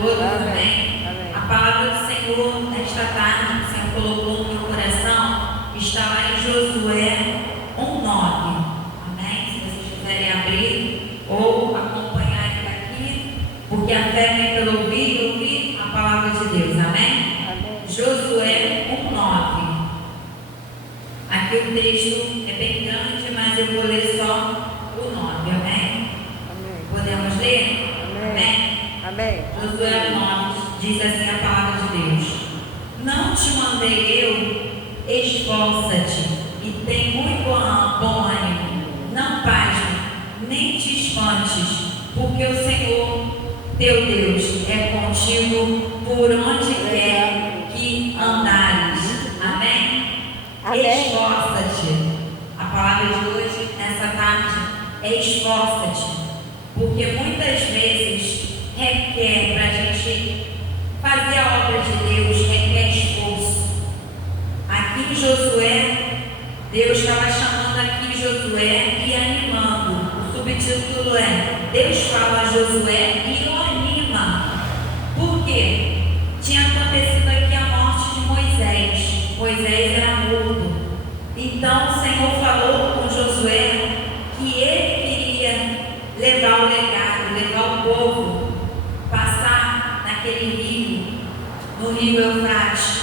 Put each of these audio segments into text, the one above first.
todos, amém. A palavra do Senhor, nesta tarde, que o Senhor colocou no meu coração, está lá em Josué 1:9, amém. Se vocês quiserem abrir ou acompanhar ele aqui, porque a fé vem pelo ouvir e ouvir a palavra de Deus, amém. Josué 1:9. Aqui o texto é bem grande, mas eu vou ler só o 9, amém? Podemos ler? Amém? Josué 9 diz assim a palavra de Deus: não te mandei eu, esforça-te e tem muito bom ânimo, não pasme, nem te espantes, porque o Senhor teu Deus é contigo por onde quer que andares. Amém? Esforça-te. A palavra de hoje, nessa tarde, é esforça-te, porque muitas vezes requer para a gente fazer a obra de Deus, requer esforço. Aqui em Josué, Deus estava chamando aqui Josué e animando. O subtítulo é: Deus fala a Josué e o anima. Por quê? Tinha acontecido aqui a morte de Moisés. Moisés era mudo. Então o Senhor falou com Josué que ele queria levar o legado, levar o povo, passar naquele rio, no rio Eufrates,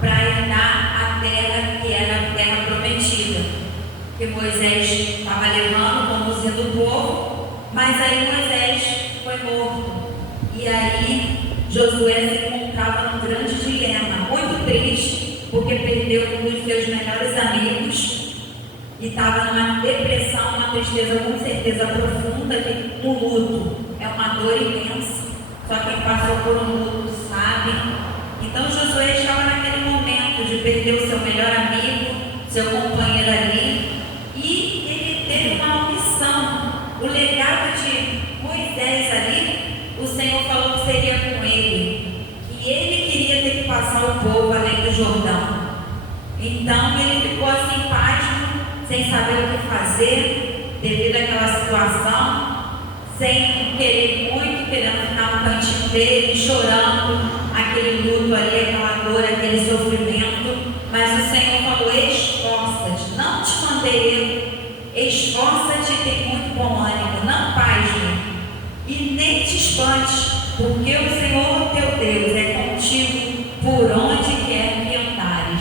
para herdar a terra que era a terra prometida. Que Moisés estava levando, conduzindo o povo, mas aí Moisés foi morto. E aí Josué se encontrava num grande dilema, muito triste, porque perdeu um dos seus melhores amigos e estava numa depressão, uma tristeza com certeza profunda, um luto. É uma dor imensa, só quem passou por um luto sabe. Então Josué estava naquele momento de perder o seu melhor amigo, seu companheiro ali, e ele teve uma missão. O legado de Moisés ali, o Senhor falou que seria com ele, que ele queria ter que passar o povo além do Jordão. Então ele ficou assim, pasmo, sem saber o que fazer, devido àquela situação, sem querer muito, querendo ficar no cantinho dele, chorando, aquele luto ali, aquela dor, aquele sofrimento. Mas o Senhor falou: esforça-te, não te mandei eu, esforça-te e tem muito bom ânimo, não pasme, e nem te espantes, porque o Senhor teu Deus é contigo por onde quer que andares.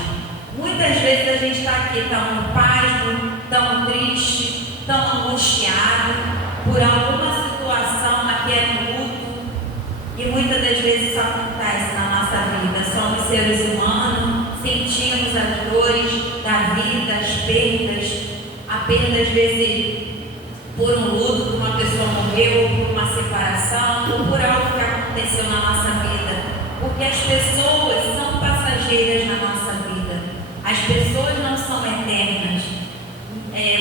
Muitas vezes a gente está aqui tão pasmo, tão triste, tão angustiado por alguma situação, aqui é luto, e muitas das vezes isso acontece na nossa vida. Somos seres humanos, sentimos as dores da vida, as perdas, a perda às vezes por um luto, por uma pessoa morreu, por uma separação, ou por algo que aconteceu na nossa vida, porque as pessoas são passageiras na nossa vida, as pessoas não são eternas.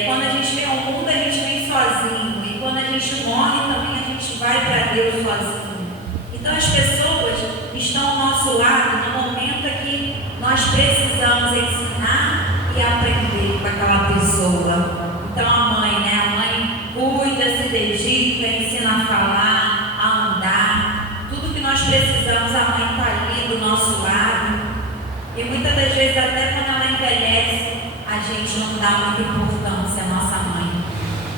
Quando a gente vem ao mundo, a gente vem sozinho, e quando a gente morre também a gente vai para Deus sozinho. Então as pessoas estão ao nosso lado no momento que nós precisamos ensinar e aprender com aquela pessoa. Então a mãe, a mãe cuida, se dedica, ensina a falar, a andar, tudo que nós precisamos, a mãe está ali do nosso lado. E muitas das vezes, até quando ela envelhece, a gente não dá muita importância à nossa mãe.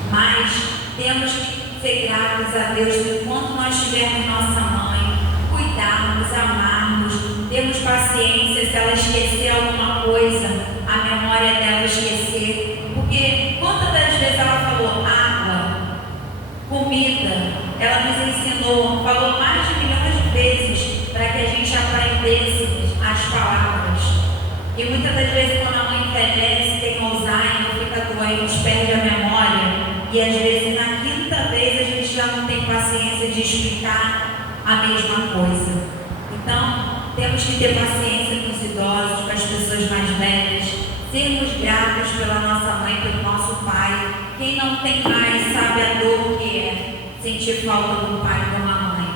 Mas temos que ser gratos a Deus enquanto nós tivermos nossa mãe, cuidarmos, amarmos, termos paciência. Se ela esquecer alguma coisa, a memória dela esquecer. Porque quantas das vezes ela falou água, comida, ela nos ensinou, falou mais de milhões de vezes para que a gente aprendesse as palavras. E muitas das vezes quando a mãe envelhece, tem Alzheimer, fica doente, perde a memória, e às vezes na quinta vez a gente já não tem paciência de explicar a mesma coisa. Então temos que ter paciência com os idosos, com as pessoas mais velhas, sermos gratos pela nossa mãe, pelo nosso pai. Quem não tem mais sabe a dor que é sentir falta do pai e de uma mãe.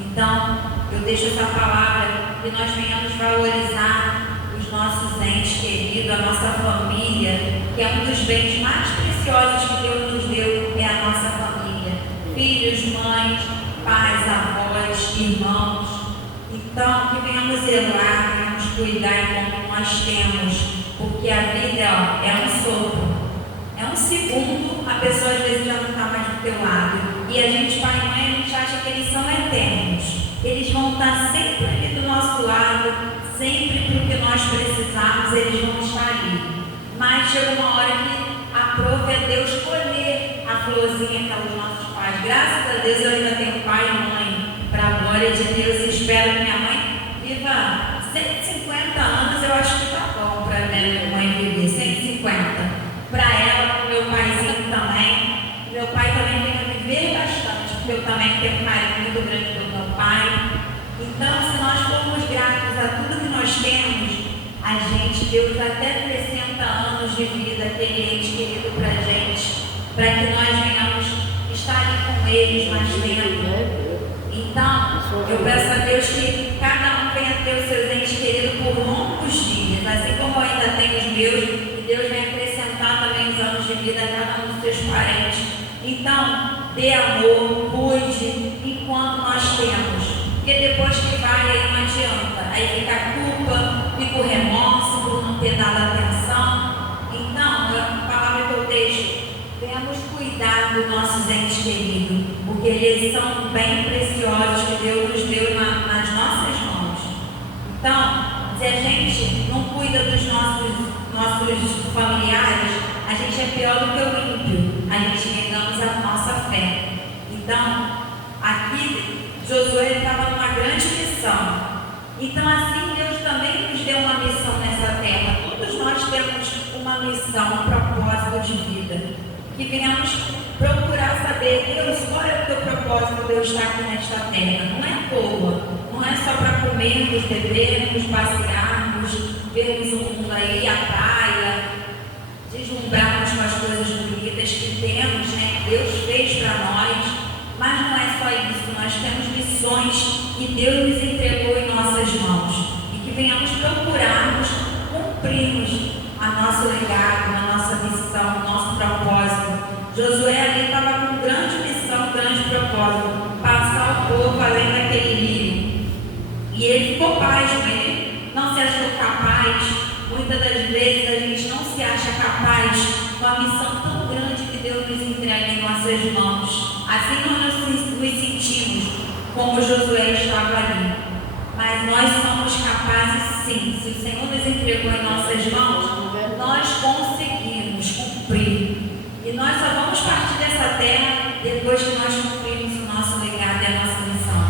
Então eu deixo essa palavra, que nós venhamos valorizar os nossos entes queridos, a nossa família, que é um dos bens mais preciosos que Deus nos deu, é a nossa família. Filhos, mães, pais, avós, irmãos, Então, que venhamos zelar, venhamos cuidar enquanto nós temos, porque a vida é um sopro, é um segundo, a pessoa às vezes já não está mais do teu lado. E a gente, pai e mãe, a gente acha que eles são eternos. Eles vão estar sempre ali do nosso lado, sempre para o que nós precisarmos, eles vão estar ali. Mas chega uma hora que aprove a Deus colher a florzinha que é os nossos pais. Graças a Deus eu ainda tenho pai e mãe, para a glória de Deus. E espero que minha mãe viva 150 anos, eu acho que está bom para minha mãe viver 150. Para ela, para o meu paizinho também. Meu pai também tem que viver bastante, porque eu também tenho um carinho muito grande pelo meu pai. Então, se nós formos gratos a tudo que nós temos, a gente, Deus até acrescenta anos de vida, aquele ente querido para a gente, para que nós venhamos estar ali com eles mais tempo. Então, eu peço a Deus que cada um venha ter os seus entes queridos por longos dias, assim como eu ainda tenho os meus, e Deus venha acrescentar também os anos de vida a cada um dos seus parentes. Então, dê amor, cuide enquanto nós temos. Porque depois que vai, aí não adianta. Aí fica a culpa, fica o remorso por não ter dado atenção. Então, a palavra que eu deixo, venhamos cuidar dos nossos entes queridos, porque eles são bem preciosos que Deus nos deu nas nossas mãos. Então, se a gente não cuida dos nossos familiares, a gente é pior do que o ímpio. A gente negamos a nossa fé. Então, aqui Josué estava numa grande missão. Então, assim, Deus também nos deu uma missão nessa terra. Todos nós temos uma missão, um propósito de vida. Que venhamos procurar saber, Deus, qual é o teu propósito de eu estar aqui nesta terra? Não é à toa, não é só para comermos, bebermos, passearmos, vermos o mundo aí, a praia, deslumbrarmos com as coisas bonitas que temos, né? Deus fez para nós, mas não é só isso, nós temos missões que Deus nos entregou em nossas mãos e que venhamos procurarmos cumprirmos a nosso legado, a nossa missão, o nosso propósito. Josué ali estava com grande missão, grande propósito, passar o povo além daquele rio. E ele ficou pasmo, ele não se achou capaz. Muitas das vezes a gente não se acha capaz com a missão tão grande que Deus nos entrega em nossas mãos. Assim nós nos sentimos como Josué estava ali. Mas nós somos capazes sim. Se o Senhor nos entregou em nossas mãos, nós conseguimos cumprir. E nós só vamos partir dessa terra depois que nós cumprimos o nosso legado e a nossa missão.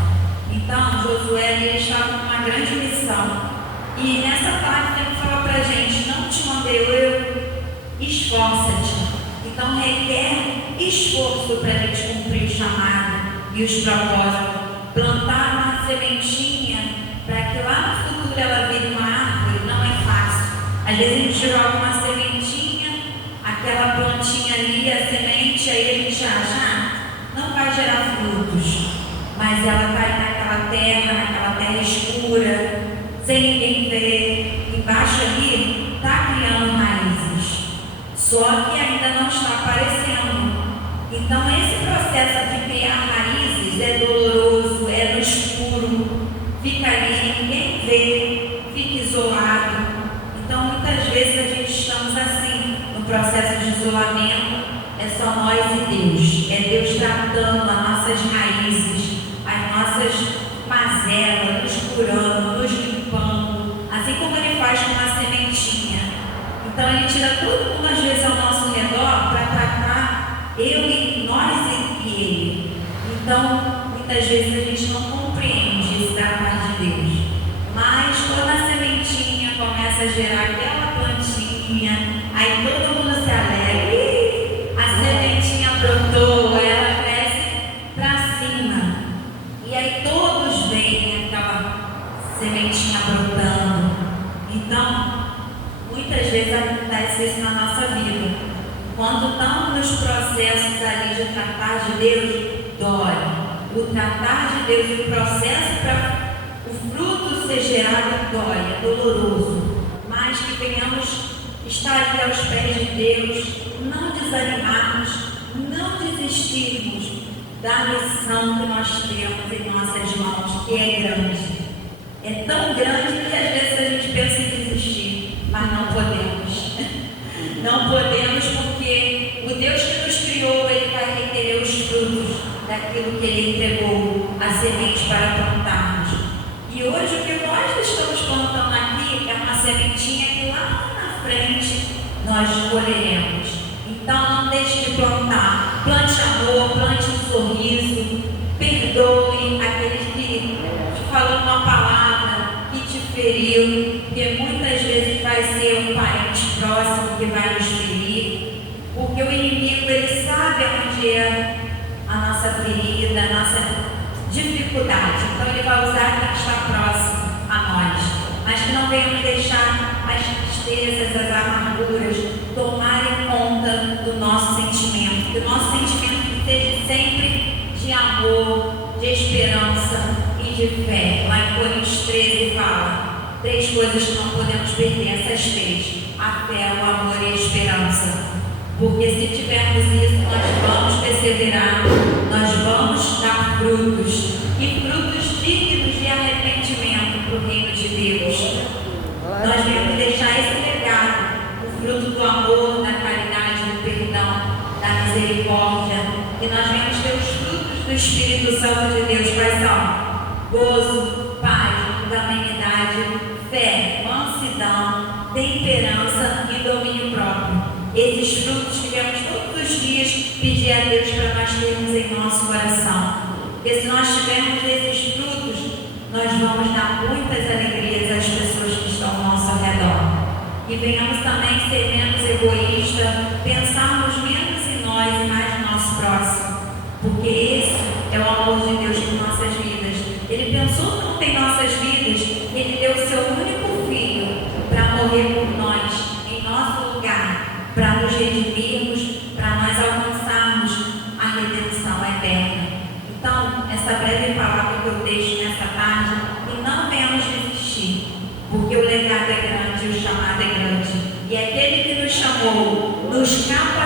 Então, Josué ele estava com uma grande missão. E nessa parte ele fala para a gente: não te mandei eu, esforça-te. Então, requer esforço para a gente cumprir o chamado e os propósitos. Plantar uma sementinha para que lá no futuro ela vire uma árvore não é fácil. Às vezes a gente joga uma sementinha, aquela plantinha ali, a semente, aí a gente acha, não vai gerar frutos. Mas ela está aí naquela terra escura, sem ninguém ver, embaixo ali está criando raízes. Só que ainda não está aparecendo. Então esse processo de criar raízes é doloroso, é no escuro, fica ali, ninguém vê, fica isolado. Então muitas vezes a gente estamos assim, no processo de isolamento, é só nós e Deus. É Deus tratando as nossas raízes, as nossas mazelas, nos curando, nos limpando, assim como Ele faz com uma sementinha. Então Ele tira todo mundo às vezes ao nosso redor para tratar nós e Ele. Então, muitas vezes a gente não compreende isso da parte de Deus. Mas quando a sementinha começa a gerar aquela plantinha, aí todo mundo se alegra. E a sementinha brotou, ela cresce para cima. E aí todos veem aquela sementinha brotando. Então, muitas vezes acontece isso na nossa vida. Quando estamos nos processos ali de tratar de Deus, dói. O tratar de Deus, o processo para o fruto ser gerado dói, é doloroso. Mas que venhamos estar aqui aos pés de Deus, não desanimarmos, não desistirmos da missão que nós temos em nossas mãos, que é grande. é tão grande que às vezes a gente pensa em desistir, mas não podemos. Não podemos, porque o Deus que nos criou, Ele vai requerer os frutos daquilo que Ele entregou, a semente para plantarmos. E hoje o que nós estamos plantando aqui é uma sementinha que lá na frente nós colheremos. Então não deixe de plantar. Plante amor, plante um sorriso, perdoe aqueles que te falou uma palavra, que te feriu, porque muitas vezes vai ser um parente próximo que vai nos ferir, porque o inimigo, ele sabe onde é a nossa ferida, a nossa dificuldade. Então ele vai usar quem está próximo a nós, mas que não venhamos deixar as tristezas, as amarguras tomarem conta do nosso sentimento, que o nosso sentimento seja sempre de amor, de esperança e de fé. Lá em Coríntios 13 fala 3 coisas que não podemos perder, essas 3: a fé, o amor e a esperança. Porque se tivermos isso, nós vamos perseverar, nós vamos dar frutos, e frutos dignos de arrependimento para o reino de Deus. Nós devemos deixar esse legado, o fruto do amor, da caridade, do perdão, da misericórdia, e nós vamos ter os frutos do Espírito Santo de Deus. Quais são? Gozo, paz, longanimidade, fé, mansidão, temperança e domínio próprio. Esses frutos que devemos todos os dias pedir a Deus para nós termos em nosso coração. Porque se nós tivermos esses frutos, nós vamos dar muitas alegrias às pessoas que estão ao nosso redor. E venhamos também ser menos egoístas, pensarmos menos em nós e mais no nosso próximo. Porque esse é o amor de Deus por nossas vidas. Ele pensou tanto em nossas vidas, Ele deu o seu único filho para morrer por nós, em nosso lugar, para nos redimirmos, para nós alcançarmos a redenção eterna. Então, essa breve palavra que eu deixo nessa tarde, que não venhamos desistir, porque o legado é grande e o chamado é grande. E aquele que nos chamou, nos capacita